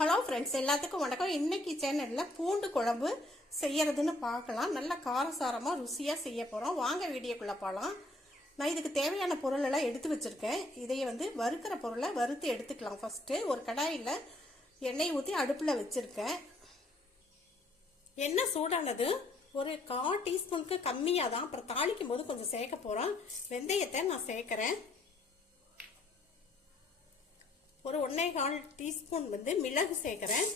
Hello friends, எல்லாத்துக்கும் வணக்கம். இன்னைக்கு சேனலில் பூண்டு குழம்பு செய்யறதுன்னு பார்க்கலாம். நல்லா காரசாரமாக ருசியாக செய்ய போகிறோம். வாங்க வீடியோக்குள்ளே போகலாம். நான் இதுக்கு தேவையான பொருள் எல்லாம் எடுத்து வச்சுருக்கேன். இதையே வறுக்கிற பொருளை வறுத்து எடுத்துக்கலாம். ஃபஸ்ட்டு ஒரு கடாயில் எண்ணெய் ஊற்றி அடுப்பில் வச்சுருக்கேன். எண்ணெய் சூடானது ஒரு 1/4 டீஸ்பூனுக்கு கம்மியாக தான். அப்புறம் தாளிக்கும் போது கொஞ்சம் சேர்க்க போகிறோம். வெந்தயத்தை நான் சேர்க்குறேன். ஒரு 1/4 டீஸ்பூன் மிளகு சேர்க்கிறேன்.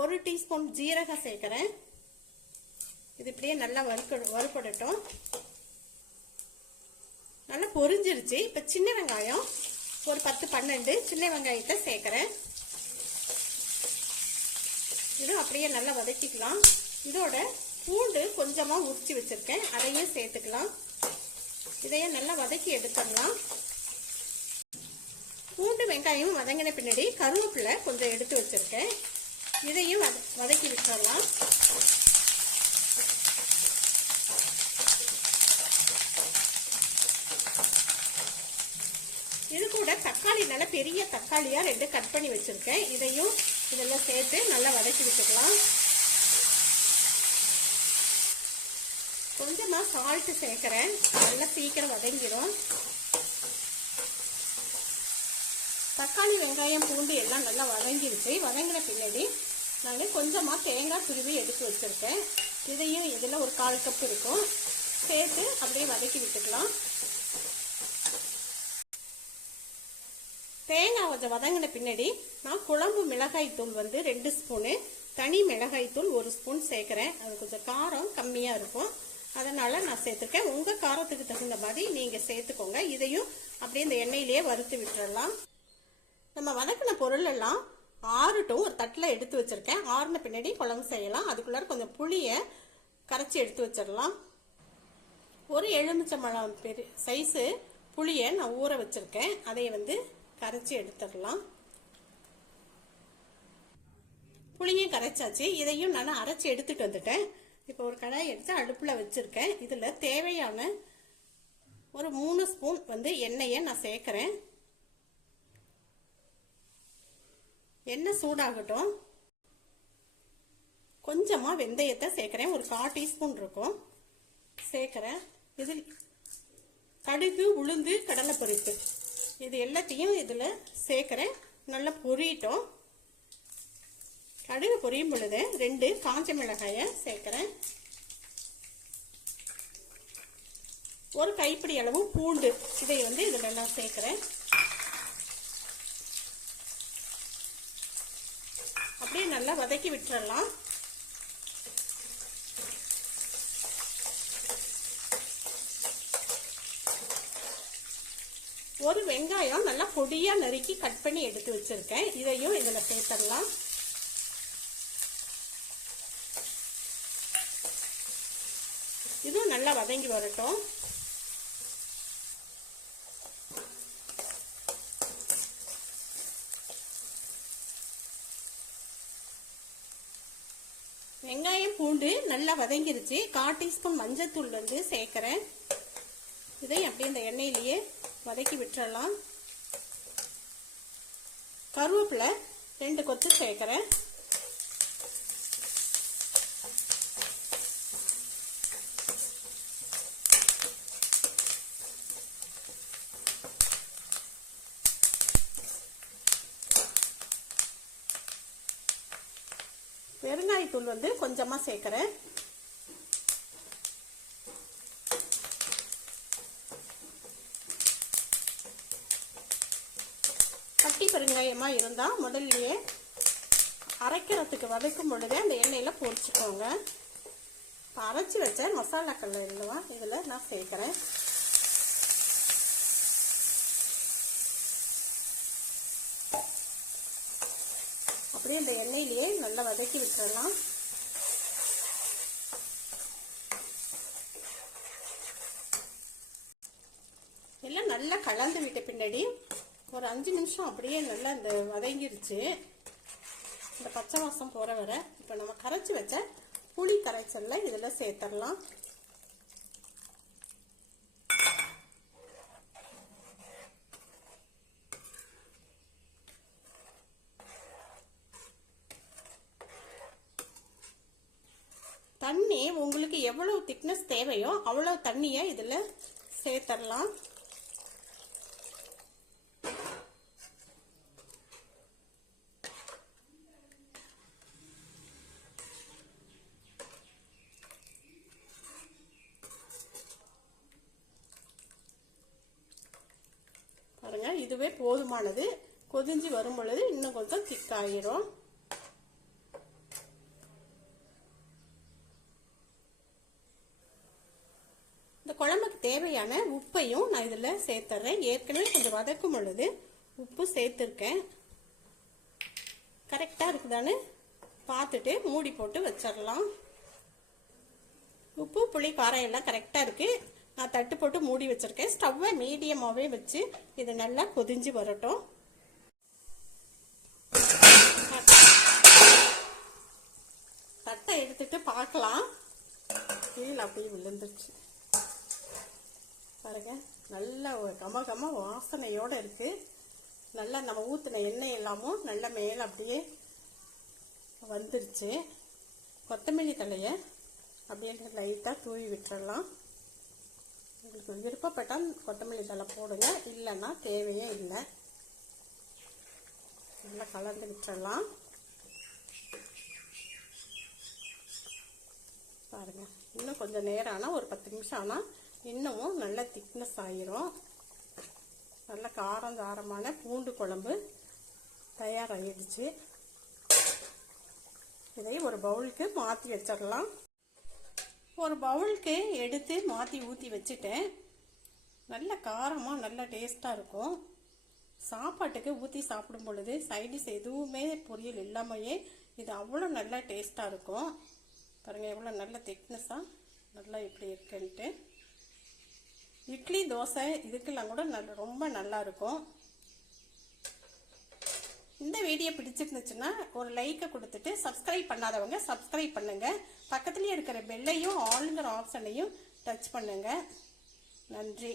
1 டீஸ்பூன் ஜீரகம் சேர்க்கிறேன். இது இப்படியே நல்லா வறுபடட்டும். நல்லா பொரிஞ்சிருச்சு. இப்போ சின்ன வெங்காயம் ஒரு 10-12 சின்ன வெங்காயத்தை சேர்க்கிறேன். இதுவும் அப்படியே நல்லா வதக்கிக்கலாம். இதோட பூண்டு கொஞ்சமாக உரிச்சு வச்சிருக்கேன், அதையும் சேர்த்துக்கலாம். இதையும் நல்லா வதக்கி எடுத்துடலாம். பூண்டு வெங்காயம் வதங்கின பின்னாடி கருவேப்பிலை கொஞ்சம் எடுத்து வச்சிருக்கேன். இதையும் வதக்கி விட்டுறலாம். இது கூட தக்காளி, நல்ல பெரிய தக்காளியா 2 கட் பண்ணி வச்சிருக்கேன். இதையும் இதெல்லாம் சேர்த்து நல்லா வதக்கி விட்டுக்கலாம். கொஞ்சமா சால்ட் சேர்க்கிறேன். நல்லா சீக்கிரம் வதங்கிடும். தக்காளி வெங்காயம் பூண்டு எல்லாம் நல்லா வதங்கிடுச்சு. வதங்கின பின்னாடி நான் கொஞ்சமாக தேங்காய் துருவி எடுத்து வச்சுருக்கேன். இதையும் இதில் ஒரு 1/4 கப் இருக்கும் சேர்த்து அப்படியே வதக்கி விட்டுக்கலாம். தேங்காய் கொஞ்சம் வதங்கின பின்னாடி நான் குழம்பு மிளகாய் தூள் 2 ஸ்பூனு, தனி மிளகாய் தூள் 1 ஸ்பூன் சேர்க்குறேன். அது கொஞ்சம் காரம் கம்மியாக இருக்கும், அதனால் நான் சேர்த்துருக்கேன். உங்கள் காரத்துக்கு தகுந்த மாதிரி நீங்கள் சேர்த்துக்கோங்க. இதையும் அப்படியே இந்த எண்ணெயிலேயே வறுத்து விட்டுறலாம். நம்ம வதக்கின பொருள் எல்லாம் ஆறட்டும். ஒரு தட்டில் எடுத்து வச்சிருக்கேன். ஆறின பின்னாடி குழம்பு செய்யலாம். அதுக்குள்ளார கொஞ்சம் புளியை கரைச்சி எடுத்து வச்சிடலாம். ஒரு எலுமிச்சம்பழம் பெரிய சைஸு புளியை நான் ஊற வச்சிருக்கேன். அதை கரைச்சி எடுத்துடலாம். புளியும் கரைச்சாச்சு. இதையும் நான் அரைச்சி எடுத்துட்டு வந்துட்டேன். இப்போ ஒரு கடாய் எடுத்து அடுப்பில் வச்சிருக்கேன். இதில் தேவையான ஒரு 3 ஸ்பூன் எண்ணெயை நான் சேர்க்குறேன். எண்ணெய் சூடாகட்டும். கொஞ்சமா வெந்தயத்தை சேர்க்கிறேன். ஒரு 1/4 டீஸ்பூன் இருக்கும் சேர்க்கிறேன். இதில் கடுகு, உளுந்து, கடலைப்பருப்பு இது எல்லாத்தையும் இதில் சேர்க்கிறேன். நல்லா பொரியட்டும். கடுகு பொரியும் பொழுது 2 காஞ்ச மிளகாயை சேர்க்கிறேன். ஒரு கைப்பிடி அளவு பூண்டு இதை இதில் எல்லாம் சேர்க்கிறேன். அப்படியே நல்லா வதக்கி விட்டுறலாம். ஒரு வெங்காயம் நல்லா பொடியா நறுக்கி கட் பண்ணி எடுத்து வச்சிருக்கேன். இதையும் இதுல சேர்த்துடலாம். இதுவும் நல்லா வதங்கி வரட்டும். வெங்காயம் பூண்டு நல்லா வதங்கிருச்சு. 1/4 டீஸ்பூன் மஞ்சத்தூள் சேர்க்கிறேன். இதை அப்படியே இந்த எண்ணெயிலேயே வதக்கி விட்டுறலாம். கருவேப்பிலை 2 கொத்து சேர்க்கிறேன். பெருங்காயத்தூள் கொஞ்சமா சேர்க்கிறேன். கட்டி பெருங்காயமா இருந்தா முதல்லயே அரைக்கிறதுக்கு வதக்கும் பொழுதே அந்த எண்ணெயில பொரிச்சுக்கோங்க. அரைச்சி வச்ச மசாலாக்கள் இல்லவா இதுல நான் சேர்க்கிறேன். அப்படியே இந்த எண்ணெயிலேயே நல்லா வதக்கி விட்டுறலாம். எல்லாம் நல்லா கலந்து விட்ட பின்னாடி ஒரு 5 நிமிஷம் அப்படியே நல்லா இந்த வதங்கிருச்சு. இந்த பச்சை வாசம் போற வரை இப்போ நம்ம கரைச்சி வச்ச புளி கரைச்சல்ல இதில் சேர்த்துடலாம். தண்ணி உங்களுக்கு எவ்வளவு திக்னஸ் தேவையோ அவ்வளவு தண்ணியை இதில் சேர்த்துடலாம். பாருங்க, இதுவே போதுமானது. கொதிஞ்சு வரும் பொழுது இன்னும் கொஞ்சம் திக்காயிரும். இந்த குழம்புக்கு தேவையான உப்பையும் நான் இதில் சேர்த்துறேன். ஏற்கனவே கொஞ்சம் வதக்கும் பொழுது உப்பு சேர்த்துருக்கேன். கரெக்டாக இருக்குதான்னு பார்த்துட்டு மூடி போட்டு வச்சிடலாம். உப்பு புளி காரம் எல்லாம் கரெக்டாக இருக்குது. நான் தட்டு போட்டு மூடி வச்சிருக்கேன். ஸ்டவ்வை மீடியமாகவே வச்சு இது நல்லா கொதிஞ்சு வரட்டும். தட்டை எடுத்துட்டு பார்க்கலாம். கீழே அப்படியே விழுந்துருச்சு பாருங்க. நல்ல ஒரு கம வாசனையோட இருக்கு. நல்லா நம்ம ஊற்றின எண்ணெய் எல்லாமும் நல்லா மேலே அப்படியே வந்துருச்சு. கொத்தமல்லி தலையை அப்படியே லைட்டாக தூவி விட்டுறலாம். உங்களுக்கு விருப்பப்பட்டால் கொத்தமல்லி தழை போடுங்க, இல்லைன்னா தேவையே இல்லை. நல்லா கலந்து விட்டுறலாம். பாருங்க, இன்னும் கொஞ்சம் நேரம் ஆனால் ஒரு 10 நிமிஷம் ஆனால் இன்னமும் நல்ல திக்னஸ் ஆகிரும். நல்ல காரமான பூண்டு குழம்பு தயாராகிடுச்சு. இதை ஒரு பவுலுக்கு மாற்றி வச்சிடலாம். ஒரு பவுலுக்கு எடுத்து மாற்றி ஊற்றி வச்சுட்டேன். நல்ல காரமாக நல்ல டேஸ்ட்டாக இருக்கும். சாப்பாட்டுக்கு ஊற்றி சாப்பிடும் பொழுது சைடிஷ் எதுவுமே பொரியல் இல்லாமையே இது அவ்வளோ நல்லா டேஸ்ட்டாக இருக்கும். பாருங்கள் எவ்வளோ நல்ல திக்னஸாக நல்லா இப்படி இருக்குன்ட்டு. இட்லி தோசை இதுக்கெல்லாம் கூட ரொம்ப நல்லா இருக்கும். இந்த வீடியோ பிடிச்சிருந்துச்சுன்னா ஒரு லைக்கை கொடுத்துட்டு சப்ஸ்கிரைப் பண்ணாதவங்க சப்ஸ்கிரைப் பண்ணுங்க. பக்கத்துலேயே இருக்கிற பெல்லையும் ஆளுங்கிற ஆப்ஷனையும் டச் பண்ணுங்க. நன்றி.